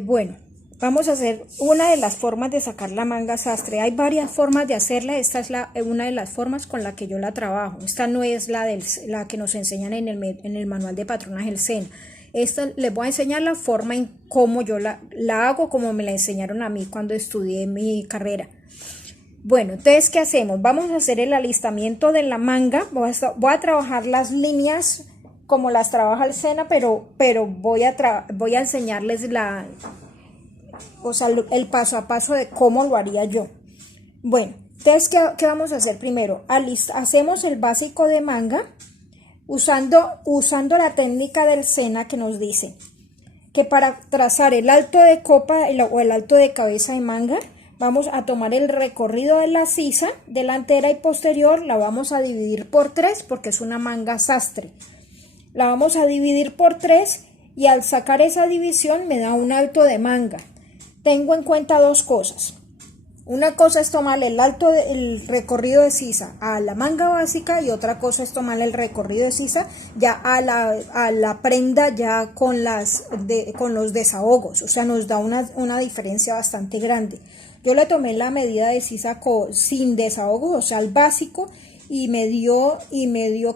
Bueno, vamos a hacer una de las formas de sacar la manga sastre. Hay varias formas de hacerla. Esta es una de las formas con la que yo la trabajo. Esta no es la que nos enseñan en el manual de patronaje del SENA. Esta les voy a enseñar la forma en cómo yo la hago, como me la enseñaron a mí cuando estudié mi carrera. Bueno, entonces, ¿qué hacemos? Vamos a hacer el alistamiento de la manga. Voy a trabajar las líneas como las trabaja el SENA, pero voy a enseñarles el paso a paso de cómo lo haría yo. Bueno, entonces, ¿qué vamos a hacer primero? Hacemos el básico de manga usando la técnica del SENA que nos dice que para trazar el alto de copa o el alto de cabeza de manga, vamos a tomar el recorrido de la sisa delantera y posterior, la vamos a dividir por 3 porque es una manga sastre. La vamos a dividir por 3 y al sacar esa división me da un alto de manga. Tengo en cuenta dos cosas. Una cosa es tomar el recorrido de sisa a la manga básica y otra cosa es tomar el recorrido de sisa ya a la prenda ya con los desahogos. O sea, nos da una diferencia bastante grande. Yo le tomé la medida de sisa sin desahogos, o sea, el básico, y me dio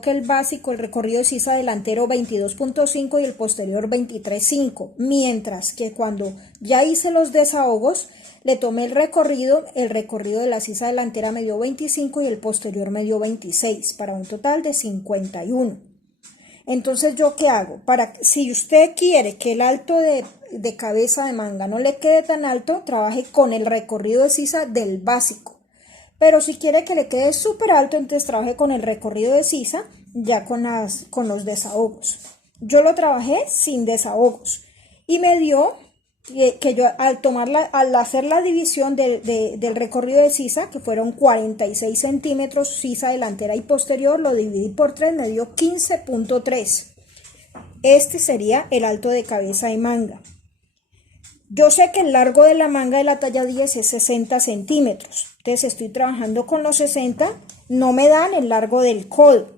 que el básico, el recorrido de sisa delantero 22.5 y el posterior 23.5, mientras que cuando ya hice los desahogos le tomé el recorrido de la sisa delantera me dio 25 y el posterior me dio 26, para un total de 51. Entonces, ¿yo qué hago? Si usted quiere que el alto de cabeza de manga no le quede tan alto, trabaje con el recorrido de sisa del básico. Pero si quiere que le quede súper alto, entonces trabaje con el recorrido de sisa ya con los desahogos. Yo lo trabajé sin desahogos y me dio que yo al hacer la división del recorrido de sisa, que fueron 46 centímetros, sisa delantera y posterior, lo dividí por 3, me dio 15.3. Este sería el alto de cabeza de manga. Yo sé que el largo de la manga de la talla 10 es 60 centímetros. Entonces estoy trabajando con los 60, no me dan el largo del codo.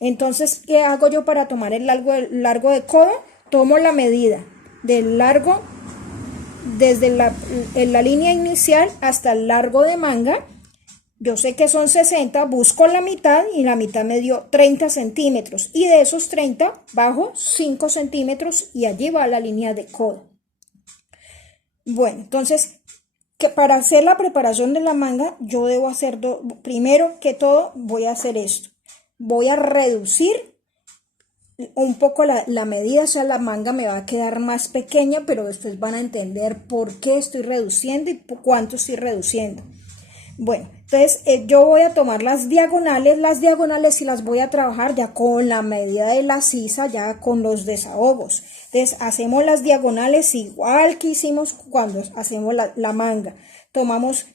Entonces, ¿qué hago yo para tomar el largo de codo? Tomo la medida del largo desde la línea inicial hasta el largo de manga. Yo sé que son 60, busco la mitad y la mitad me dio 30 centímetros. Y de esos 30 bajo 5 centímetros y allí va la línea de codo. Bueno, entonces, que para hacer la preparación de la manga, yo debo hacer primero que todo, voy a hacer esto. Voy a reducir un poco la medida, o sea, la manga me va a quedar más pequeña, pero después van a entender por qué estoy reduciendo y cuánto estoy reduciendo. Bueno, entonces yo voy a tomar las diagonales sí las voy a trabajar ya con la medida de la sisa, ya con los desahogos. Entonces hacemos las diagonales igual que hicimos cuando hacemos la manga. Tomamos,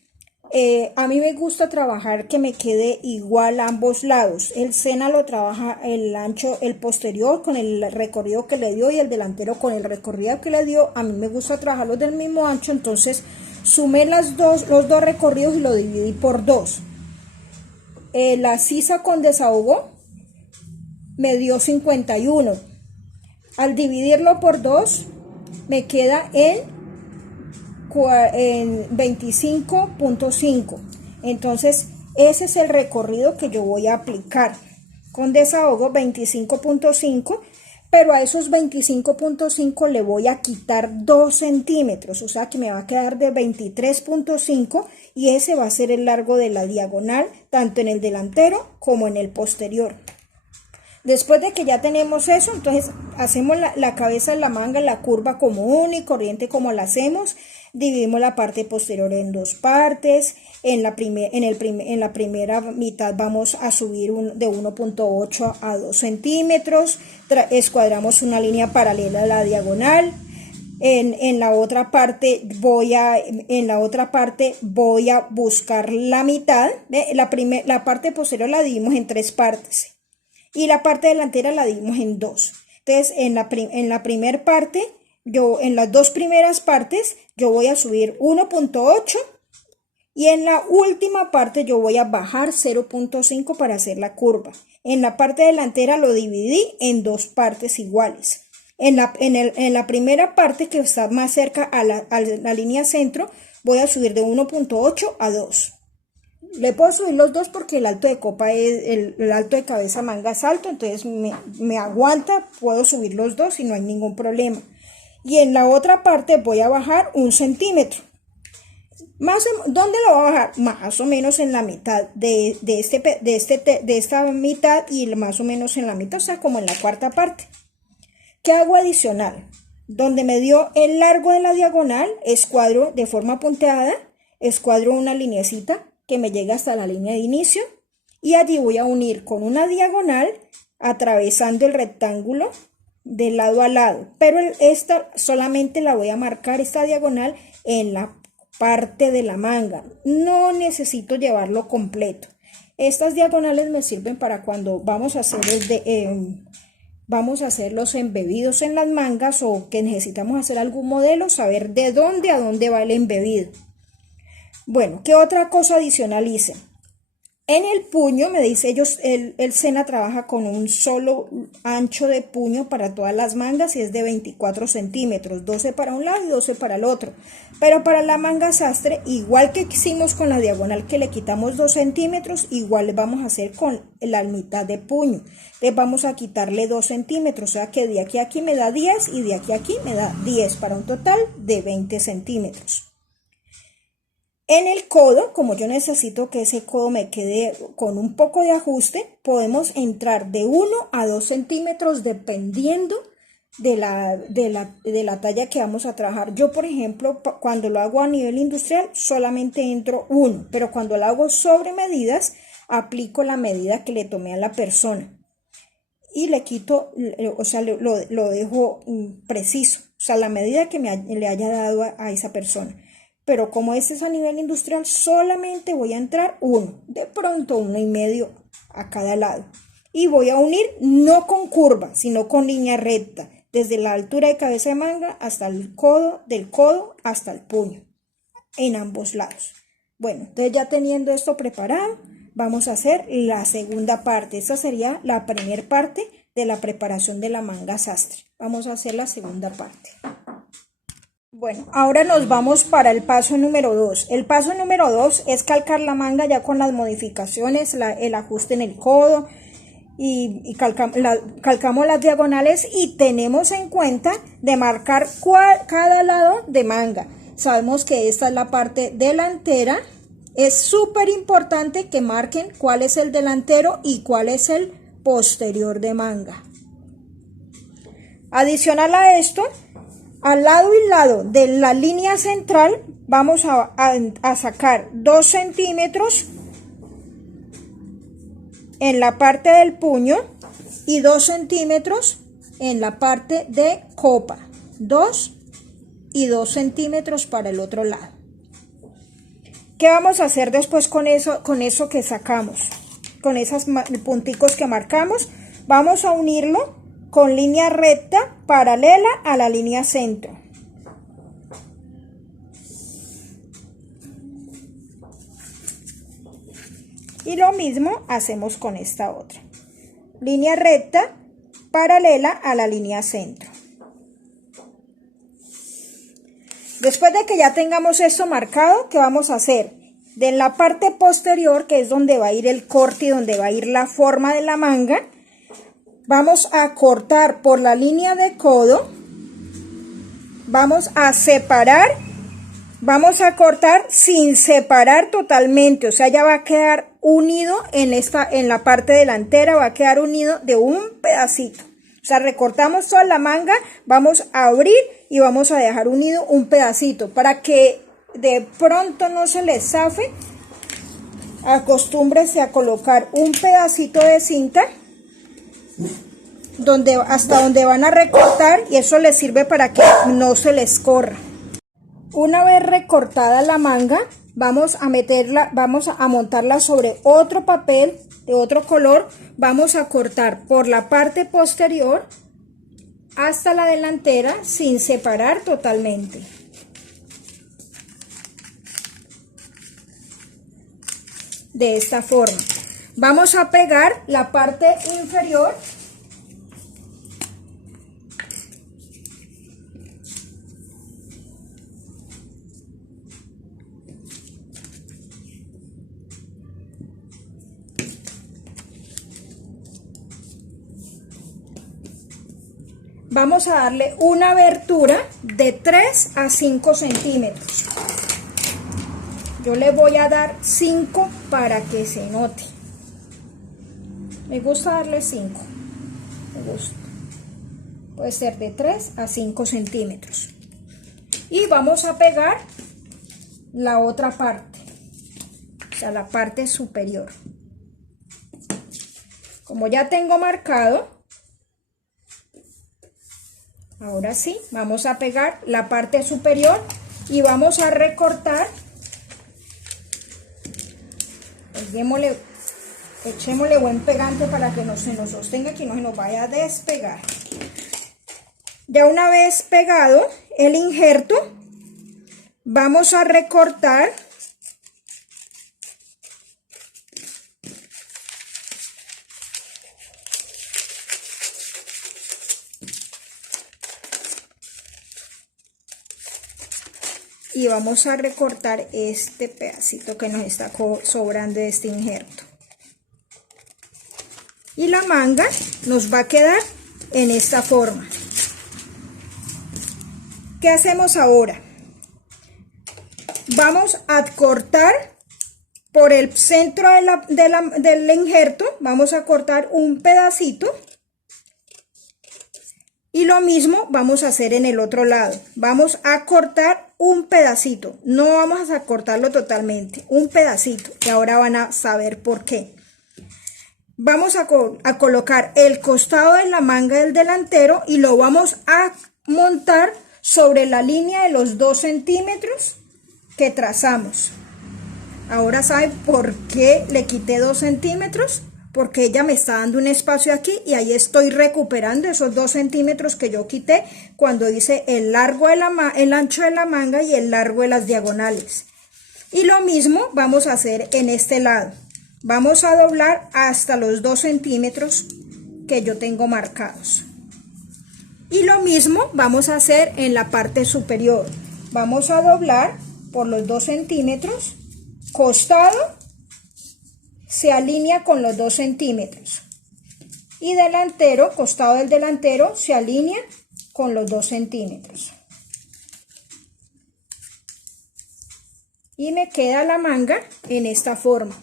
a mí me gusta trabajar que me quede igual a ambos lados. El SENA lo trabaja el ancho, el posterior con el recorrido que le dio y el delantero con el recorrido que le dio. A mí me gusta trabajarlos del mismo ancho, entonces sumé los dos recorridos y lo dividí por 2. La sisa con desahogo me dio 51. Al dividirlo por 2 me queda en 25.5. Entonces ese es el recorrido que yo voy a aplicar. Con desahogo 25.5. Pero a esos 25.5 le voy a quitar 2 centímetros, o sea que me va a quedar de 23.5 y ese va a ser el largo de la diagonal, tanto en el delantero como en el posterior. Después de que ya tenemos eso, entonces hacemos la cabeza de la manga, la curva común y corriente como la hacemos. Dividimos la parte posterior en 2 partes. En la primera mitad vamos a subir de 1.8 a 2 centímetros. Escuadramos una línea paralela a la diagonal. En la otra parte voy a buscar la mitad. La parte posterior la dividimos en 3 partes. Y la parte delantera la dividimos en 2. Entonces, en la primera parte, en las 2 primeras partes, yo voy a subir 1.8 y en la última parte yo voy a bajar 0.5 para hacer la curva. En la parte delantera lo dividí en 2 partes iguales. En la primera parte que está más cerca a la línea centro, voy a subir de 1.8 a 2. Le puedo subir los dos porque el alto de copa es el alto de cabeza manga es alto, entonces me aguanta, puedo subir los dos y no hay ningún problema. Y en la otra parte voy a bajar 1 centímetro. ¿Dónde lo voy a bajar? Más o menos en la mitad de esta mitad y más o menos en la mitad, o sea, como en la cuarta parte. ¿Qué hago adicional? Donde me dio el largo de la diagonal, escuadro de forma punteada, escuadro una lineecita que me llega hasta la línea de inicio y allí voy a unir con una diagonal atravesando el rectángulo de lado a lado, pero esta solamente la voy a marcar, esta diagonal, en la parte de la manga. No necesito llevarlo completo. Estas diagonales me sirven para cuando vamos a hacer vamos a hacer los embebidos en las mangas o que necesitamos hacer algún modelo, saber de dónde a dónde va el embebido. Bueno, ¿qué otra cosa adicional hice? En el puño, me dice el Sena trabaja con un solo ancho de puño para todas las mangas y es de 24 centímetros, 12 para un lado y 12 para el otro. Pero para la manga sastre, igual que hicimos con la diagonal que le quitamos 2 centímetros, igual vamos a hacer con la mitad de puño. Le vamos a quitarle 2 centímetros, o sea que de aquí a aquí me da 10 y de aquí a aquí me da 10 para un total de 20 centímetros. En el codo, como yo necesito que ese codo me quede con un poco de ajuste, podemos entrar de 1 a 2 centímetros dependiendo de la talla que vamos a trabajar. Yo, por ejemplo, cuando lo hago a nivel industrial, solamente entro 1, pero cuando lo hago sobre medidas, aplico la medida que le tomé a la persona y le quito, o sea, lo dejo preciso, o sea, la medida que le haya dado a esa persona. Pero como este es a nivel industrial, solamente voy a entrar 1, de pronto 1,5 a cada lado. Y voy a unir no con curva, sino con línea recta, desde la altura de cabeza de manga hasta el codo, del codo hasta el puño, en ambos lados. Bueno, entonces ya teniendo esto preparado, vamos a hacer la segunda parte. Esta sería la primera parte de la preparación de la manga sastre. Vamos a hacer la segunda parte. Bueno, ahora nos vamos para el paso número 2. El paso número 2 es calcar la manga ya con las modificaciones, el ajuste en el codo y calcamos las diagonales y tenemos en cuenta de marcar cada lado de manga. Sabemos que esta es la parte delantera. Es súper importante que marquen cuál es el delantero y cuál es el posterior de manga. Adicional a esto, al lado y lado de la línea central vamos a sacar 2 centímetros en la parte del puño y 2 centímetros en la parte de copa. 2 y 2 centímetros para el otro lado. ¿Qué vamos a hacer después con eso que sacamos? Con esos punticos que marcamos, vamos a unirlo con línea recta paralela a la línea centro. Y lo mismo hacemos con esta otra. Línea recta paralela a la línea centro. Después de que ya tengamos esto marcado, ¿qué vamos a hacer? De la parte posterior, que es donde va a ir el corte y donde va a ir la forma de la manga, vamos a cortar por la línea de codo, vamos a separar, vamos a cortar sin separar totalmente, o sea, ya va a quedar unido en la parte delantera, va a quedar unido de un pedacito. O sea, recortamos toda la manga, vamos a abrir y vamos a dejar unido un pedacito para que de pronto no se les zafe. Acostúmbrese a colocar un pedacito de cinta hasta donde van a recortar y eso les sirve para que no se les corra. Una vez recortada la manga, vamos a montarla sobre otro papel de otro color. Vamos a cortar por la parte posterior hasta la delantera sin separar totalmente. De esta forma. Vamos a pegar la parte inferior vamos a darle una abertura de 3 a 5 centímetros. Yo le voy a dar 5 para que se note. Me gusta darle 5. Me gusta. Puede ser de 3 a 5 centímetros. Y vamos a pegar la otra parte, o sea, la parte superior. Como ya tengo marcado, ahora sí, vamos a pegar la parte superior y vamos a recortar. Echémosle buen pegante para que no se nos sostenga, que no se nos vaya a despegar. Ya una vez pegado el injerto, vamos a recortar y vamos a recortar este pedacito que nos está sobrando de este injerto. Y la manga nos va a quedar en esta forma. ¿Qué hacemos ahora? Vamos a cortar por el centro del injerto, vamos a cortar un pedacito. Y lo mismo vamos a hacer en el otro lado. Vamos a cortar un pedacito. No vamos a cortarlo totalmente, un pedacito. Y ahora van a saber por qué. Vamos a colocar el costado de la manga del delantero y lo vamos a montar sobre la línea de los 2 centímetros que trazamos. Ahora saben por qué le quité 2 centímetros. Porque ella me está dando un espacio aquí y ahí estoy recuperando esos 2 centímetros que yo quité cuando hice el ancho de la manga y el largo de las diagonales. Y lo mismo vamos a hacer en este lado. Vamos a doblar hasta los 2 centímetros que yo tengo marcados. Y lo mismo vamos a hacer en la parte superior. Vamos a doblar por los 2 centímetros, costado se alinea con los 2 centímetros y delantero, costado del delantero se alinea con los 2 centímetros. Y me queda la manga en esta forma.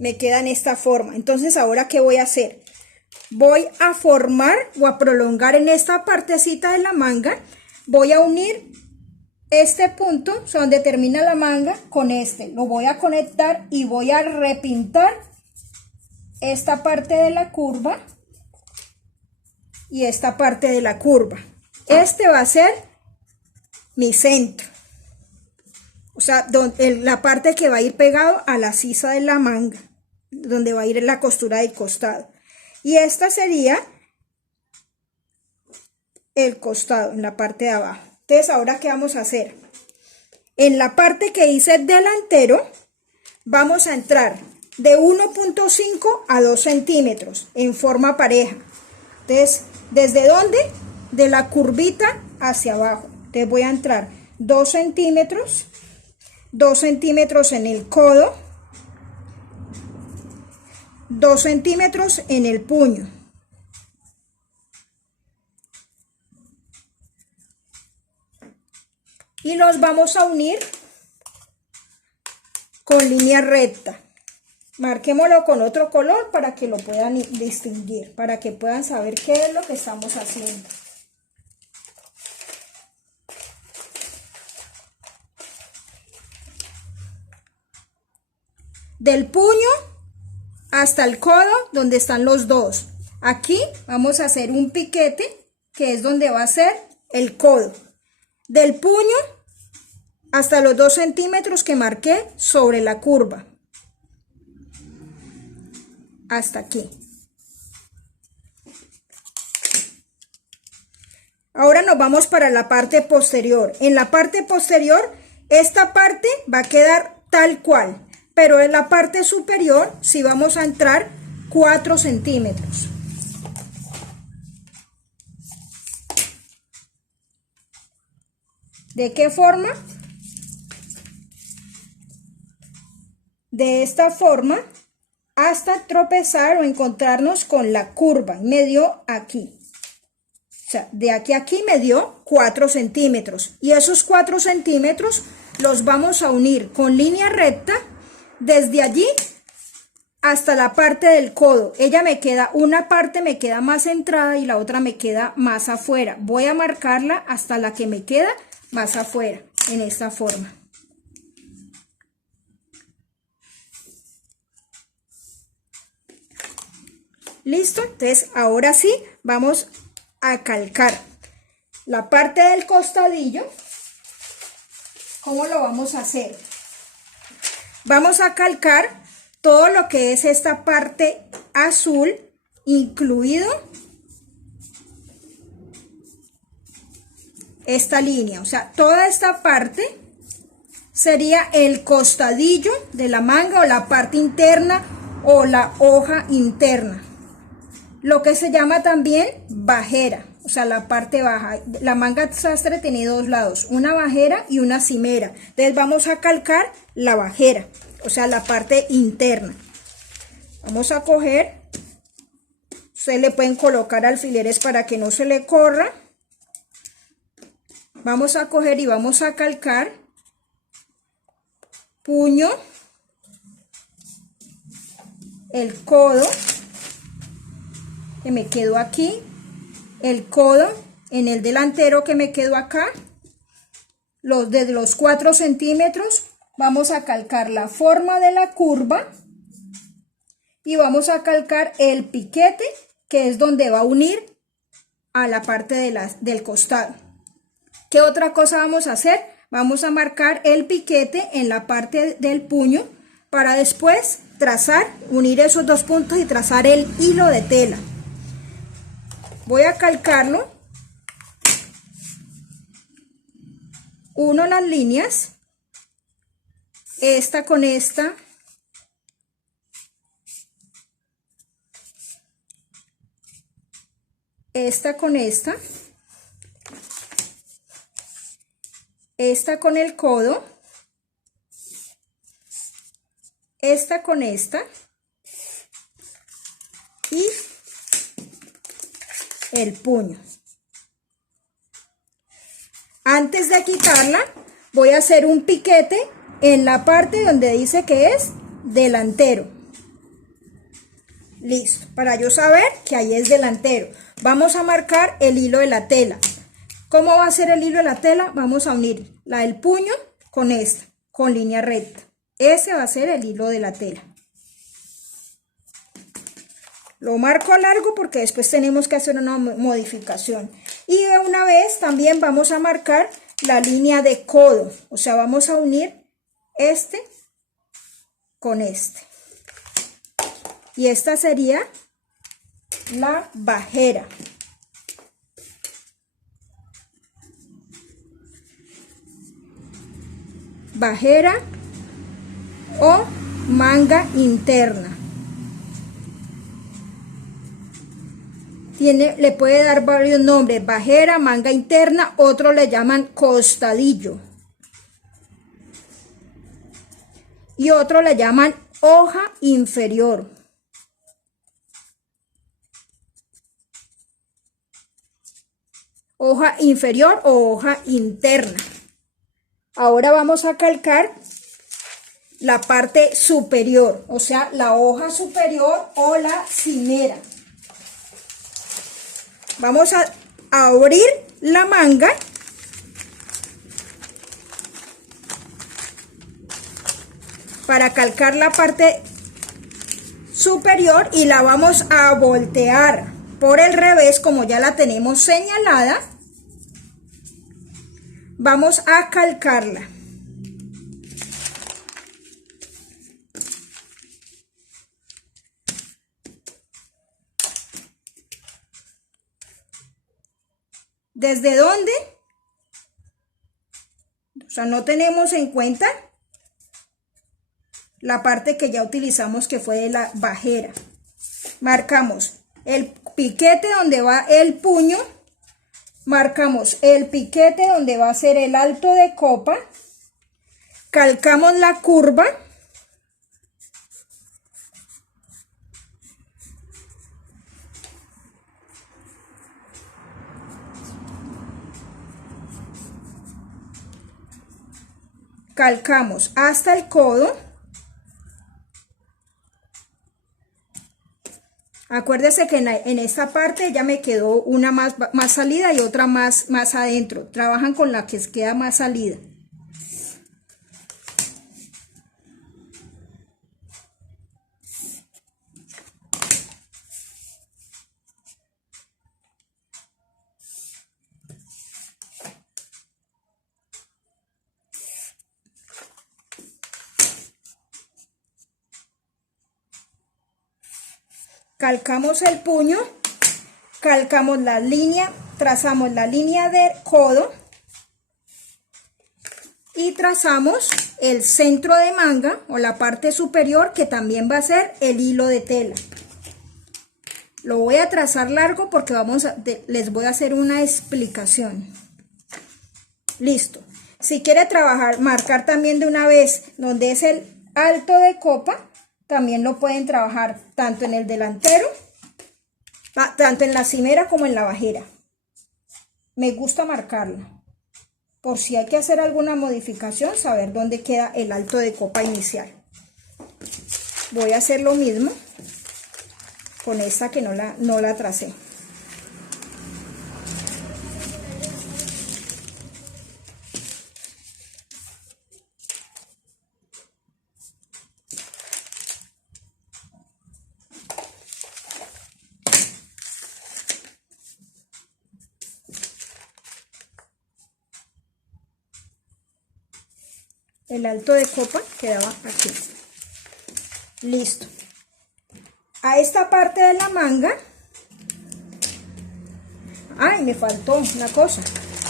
Me queda en esta forma. Entonces, ¿ahora qué voy a hacer? Voy a formar o a prolongar en esta partecita de la manga. Voy a unir este punto, o sea, donde termina la manga, con este. Lo voy a conectar y voy a repintar esta parte de la curva y esta parte de la curva. Este va a ser mi centro. O sea, la parte que va a ir pegado a la sisa de la manga, donde va a ir la costura del costado. Y esta sería el costado, en la parte de abajo. Entonces, ¿ahora qué vamos a hacer? En la parte que dice delantero, vamos a entrar de 1.5 a 2 centímetros en forma pareja. Entonces, ¿desde dónde? De la curvita hacia abajo. Entonces, voy a entrar 2 centímetros, 2 centímetros en el codo, 2 centímetros en el puño. Y los vamos a unir con línea recta. Marquémoslo con otro color para que lo puedan distinguir, para que puedan saber qué es lo que estamos haciendo. Del puño hasta el codo, donde están los dos. Aquí vamos a hacer un piquete, que es donde va a ser el codo. Del puño hasta los 2 centímetros que marqué sobre la curva. Hasta aquí. Ahora nos vamos para la parte posterior. En la parte posterior, esta parte va a quedar tal cual, pero en la parte superior sí vamos a entrar 4 centímetros. ¿De qué forma? De esta forma, hasta tropezar o encontrarnos con la curva. Me dio aquí. O sea, de aquí a aquí me dio 4 centímetros. Y esos 4 centímetros los vamos a unir con línea recta desde allí hasta la parte del codo. Ella me queda, una parte me queda más centrada y la otra me queda más afuera. Voy a marcarla hasta la que me queda más afuera, en esta forma. Listo, entonces ahora sí vamos a calcar la parte del costadillo. ¿Cómo lo vamos a hacer? Vamos a calcar todo lo que es esta parte azul, incluido esta línea. O sea, toda esta parte sería el costadillo de la manga o la parte interna o la hoja interna. Lo que se llama también bajera, o sea, la parte baja. La manga sastre tiene dos lados, una bajera y una cimera. Entonces vamos a calcar la bajera, o sea, la parte interna. Vamos a coger, ustedes le pueden colocar alfileres para que no se le corra. Vamos a coger y vamos a calcar puño, el codo, que me quedó aquí, el codo en el delantero que me quedó acá, desde los 4 centímetros, vamos a calcar la forma de la curva y vamos a calcar el piquete, que es donde va a unir a la parte del costado. ¿Qué otra cosa vamos a hacer? Vamos a marcar el piquete en la parte del puño para después trazar, unir esos dos puntos y trazar el hilo de tela. Voy a calcarlo, uno las líneas, esta con esta, esta con esta, esta con el codo, esta con esta y el puño. Antes de quitarla voy a hacer un piquete en la parte donde dice que es delantero. Listo, para yo saber que ahí es delantero. Vamos a marcar el hilo de la tela. ¿Cómo va a ser el hilo de la tela? Vamos a unir la del puño con esta, con línea recta. Ese va a ser el hilo de la tela. Lo marco largo porque después tenemos que hacer una modificación. Y de una vez también vamos a marcar la línea de codo. O sea, vamos a unir este con este. Y esta sería la bajera. Bajera o manga interna. Le puede dar varios nombres: bajera, manga interna, otros le llaman costadillo y otros le llaman hoja inferior. Hoja inferior o hoja interna. Ahora vamos a calcar la parte superior, o sea, la hoja superior o la cimera. Vamos a abrir la manga para calcar la parte superior y la vamos a voltear por el revés, como ya la tenemos señalada. Vamos a calcarla. ¿Desde dónde? O sea, no tenemos en cuenta la parte que ya utilizamos, que fue de la bajera. Marcamos el piquete donde va el puño, marcamos el piquete donde va a ser el alto de copa, calcamos la curva calcamos hasta el codo. Acuérdese que en esta parte ya me quedó una más salida y otra más adentro. Trabajan con la que queda más salida. Calcamos el puño, calcamos la línea, trazamos la línea del codo y trazamos el centro de manga o la parte superior, que también va a ser el hilo de tela. Lo voy a trazar largo porque les voy a hacer una explicación. Listo. Si quiere trabajar, marcar también de una vez donde es el alto de copa, también lo pueden trabajar tanto en el delantero, tanto en la cimera como en la bajera. Me gusta marcarlo, por si hay que hacer alguna modificación, saber dónde queda el alto de copa inicial. Voy a hacer lo mismo con esta que no la tracé. El alto de copa quedaba aquí. Listo. A esta parte de la manga, ay, me faltó una cosa.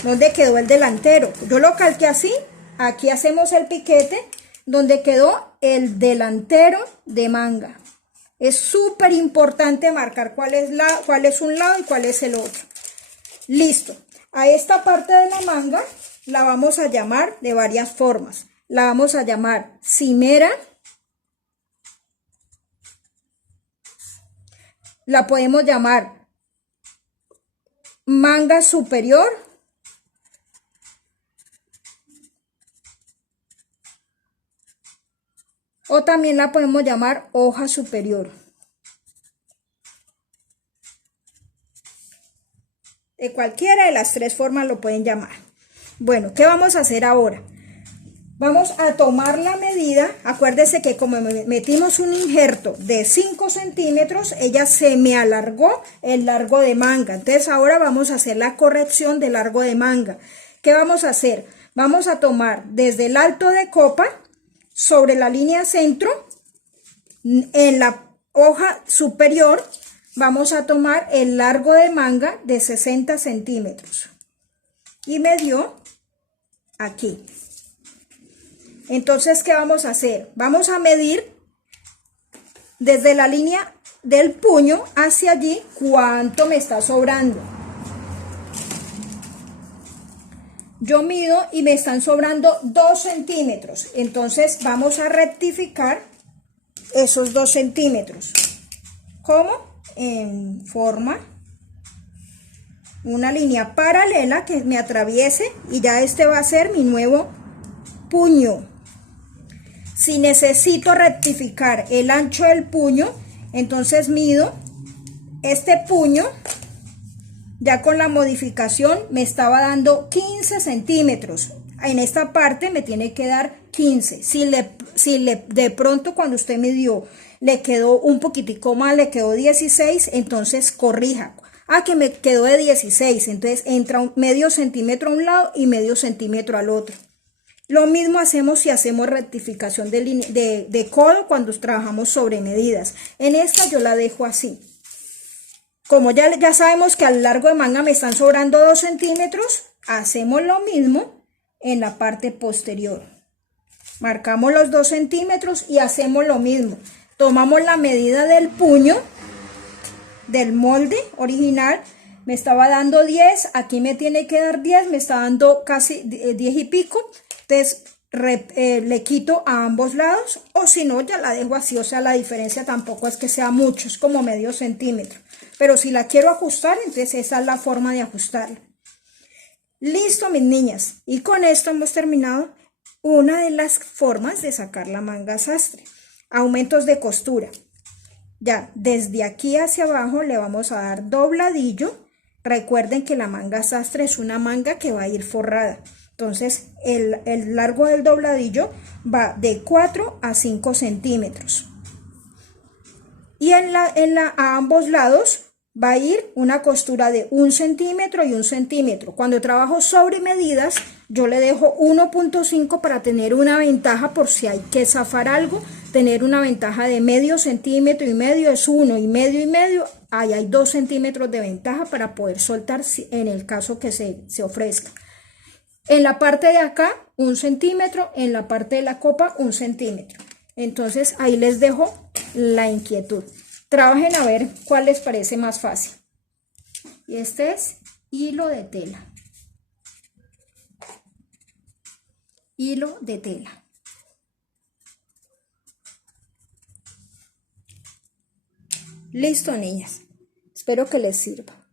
¿Dónde quedó el delantero? Yo lo calqué así. Aquí hacemos el piquete donde quedó el delantero de manga. Es súper importante marcar cuál es un lado y cuál es el otro. Listo. A esta parte de la manga la vamos a llamar de varias formas. La vamos a llamar cimera. La podemos llamar manga superior. O también la podemos llamar hoja superior. De cualquiera de las tres formas lo pueden llamar. Bueno, ¿qué vamos a hacer ahora? Vamos a tomar la medida. Acuérdese que como metimos un injerto de 5 centímetros, ella se me alargó el largo de manga. Entonces ahora vamos a hacer la corrección del largo de manga. ¿Qué vamos a hacer? Vamos a tomar desde el alto de copa, sobre la línea centro, en la hoja superior, vamos a tomar el largo de manga de 60 centímetros. Y me dio aquí. Entonces, ¿qué vamos a hacer? Vamos a medir desde la línea del puño hacia allí cuánto me está sobrando. Yo mido y me están sobrando 2 centímetros. Entonces, vamos a rectificar esos 2 centímetros. ¿Cómo? En forma una línea paralela que me atraviese y ya este va a ser mi nuevo puño. Si necesito rectificar el ancho del puño, entonces mido este puño, ya con la modificación me estaba dando 15 centímetros. En esta parte me tiene que dar 15. Si de pronto cuando usted midió le quedó un poquitico más, le quedó 16, entonces corrija. Que me quedó de 16, entonces entra medio centímetro a un lado y medio centímetro al otro. Lo mismo hacemos si hacemos rectificación de codo cuando trabajamos sobre medidas. En esta yo la dejo así. Como ya sabemos que al largo de manga me están sobrando 2 centímetros, hacemos lo mismo en la parte posterior. Marcamos los 2 centímetros y hacemos lo mismo. Tomamos la medida del puño, del molde original, me estaba dando 10, aquí me tiene que dar 10, me está dando casi 10 y pico. Entonces le quito a ambos lados, o si no ya la dejo así. O sea, la diferencia tampoco es que sea mucho, es como medio centímetro. Pero si la quiero ajustar, entonces esa es la forma de ajustarla. Listo, mis niñas, y con esto hemos terminado una de las formas de sacar la manga sastre. Aumentos de costura. Ya, desde aquí hacia abajo le vamos a dar dobladillo. Recuerden que la manga sastre es una manga que va a ir forrada. Entonces, el largo del dobladillo va de 4 a 5 centímetros. Y a ambos lados va a ir una costura de 1 centímetro y 1 centímetro. Cuando trabajo sobre medidas, yo le dejo 1.5 para tener una ventaja por si hay que zafar algo. Tener una ventaja de medio centímetro y medio es 1 y medio y medio. Ahí hay 2 centímetros de ventaja para poder soltar en el caso que se ofrezca. En la parte de acá, 1 centímetro. En la parte de la copa, 1 centímetro. Entonces, ahí les dejo la inquietud. Trabajen a ver cuál les parece más fácil. Y este es hilo de tela. Hilo de tela. Listo, niñas. Espero que les sirva.